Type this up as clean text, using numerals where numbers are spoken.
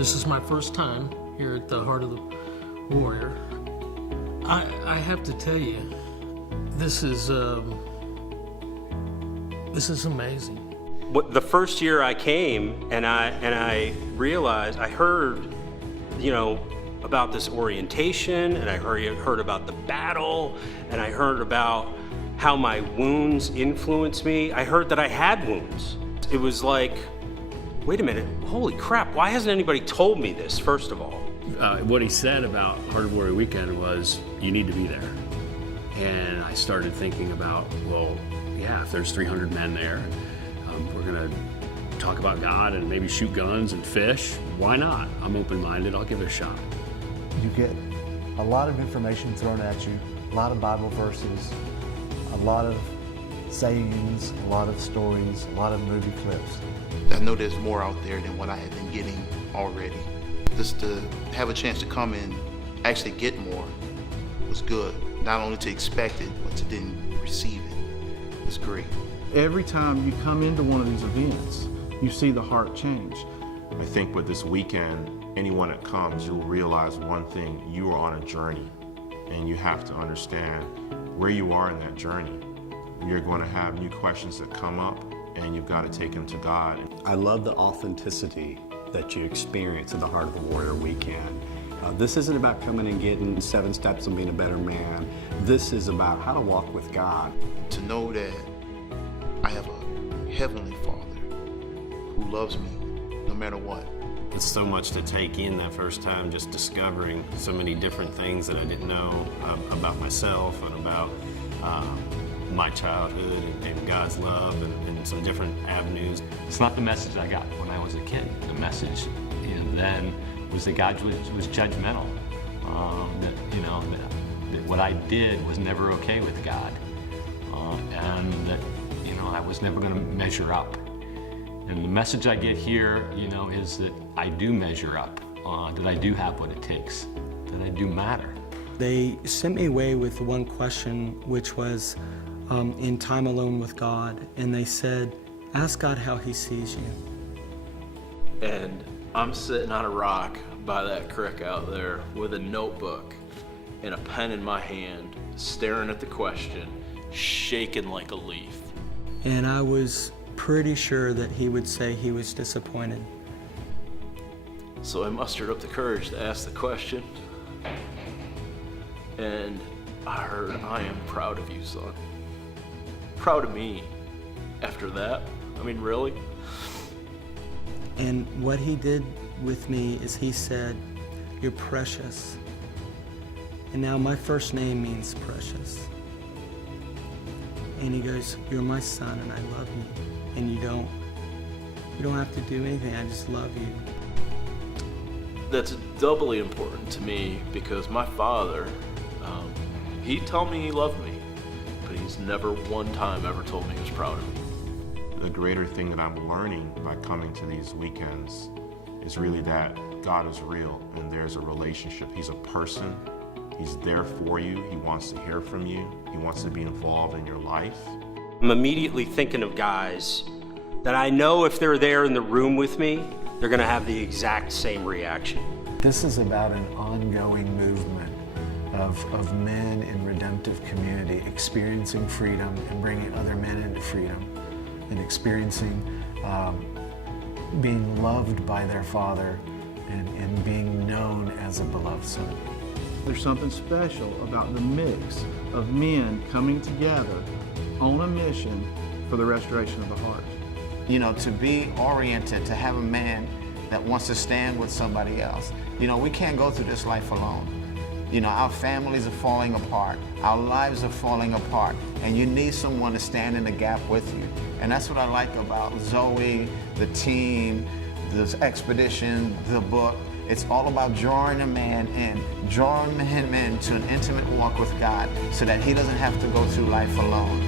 This is my first time here at the Heart of the Warrior. I have to tell you, this is amazing. The first year I came and I realized, I heard, about this orientation, and I heard about the battle, and I heard about how my wounds influenced me. I heard that I had wounds. It was like, wait a minute, holy crap, why hasn't anybody told me this, first of all? What he said about Heart of Warrior Weekend was, you need to be there. And I started thinking about, well, yeah, if there's 300 men there, we're gonna talk about God and maybe shoot guns and fish. Why not? I'm open-minded, I'll give it a shot. You get a lot of information thrown at you, a lot of Bible verses, a lot of sayings, a lot of stories, a lot of movie clips. I know there's more out there than what I had been getting already. Just to have a chance to come and actually get more was good. Not only to expect it, but to then receive it was great. Every time you come into one of these events, you see the heart change. I think with this weekend, anyone that comes, you'll realize one thing: you are on a journey, and you have to understand where you are in that journey. You're going to have new questions that come up, and you've got to take them to God. I love the authenticity that you experience in the Heart of the Warrior Weekend. This isn't about coming and getting 7 steps and being a better man. This is about how to walk with God. To know that I have a heavenly Father who loves me no matter what. It's so much to take in that first time, just discovering so many different things that I didn't know about myself and about my childhood and God's love and some different avenues. It's not the message I got when I was a kid. The message then was that God was judgmental. That what I did was never okay with God, and that I was never going to measure up. And the message I get here, is that I do measure up. That I do have what it takes. That I do matter. They sent me away with one question, which was in time alone with God, and they said, ask God how He sees you. And I'm sitting on a rock by that creek out there with a notebook and a pen in my hand, staring at the question, shaking like a leaf. And I was pretty sure that He would say He was disappointed. So I mustered up the courage to ask the question, and I heard, I am proud of you, son. Proud of me after that. I mean, really? And what He did with me is He said, you're precious. And now my first name means precious. And He goes, you're my son and I love you. And you don't have to do anything, I just love you. That's doubly important to me because my father, he told me he loved me, but he's never one time ever told me he was proud of me. The greater thing that I'm learning by coming to these weekends is really that God is real and there's a relationship. He's a person. He's there for you. He wants to hear from you. He wants to be involved in your life. I'm immediately thinking of guys that I know if they're there in the room with me, they're gonna have the exact same reaction. This is about an ongoing movement of men in redemptive community experiencing freedom and bringing other men into freedom and experiencing being loved by their Father and being known as a beloved son. There's something special about the mix of men coming together on a mission for the restoration of the heart. To be oriented, to have a man that wants to stand with somebody else. We can't go through this life alone. Our families are falling apart. Our lives are falling apart. And you need someone to stand in the gap with you. And that's what I like about Zoweh, the team, this expedition, the book. It's all about drawing a man in, drawing him into an intimate walk with God so that he doesn't have to go through life alone.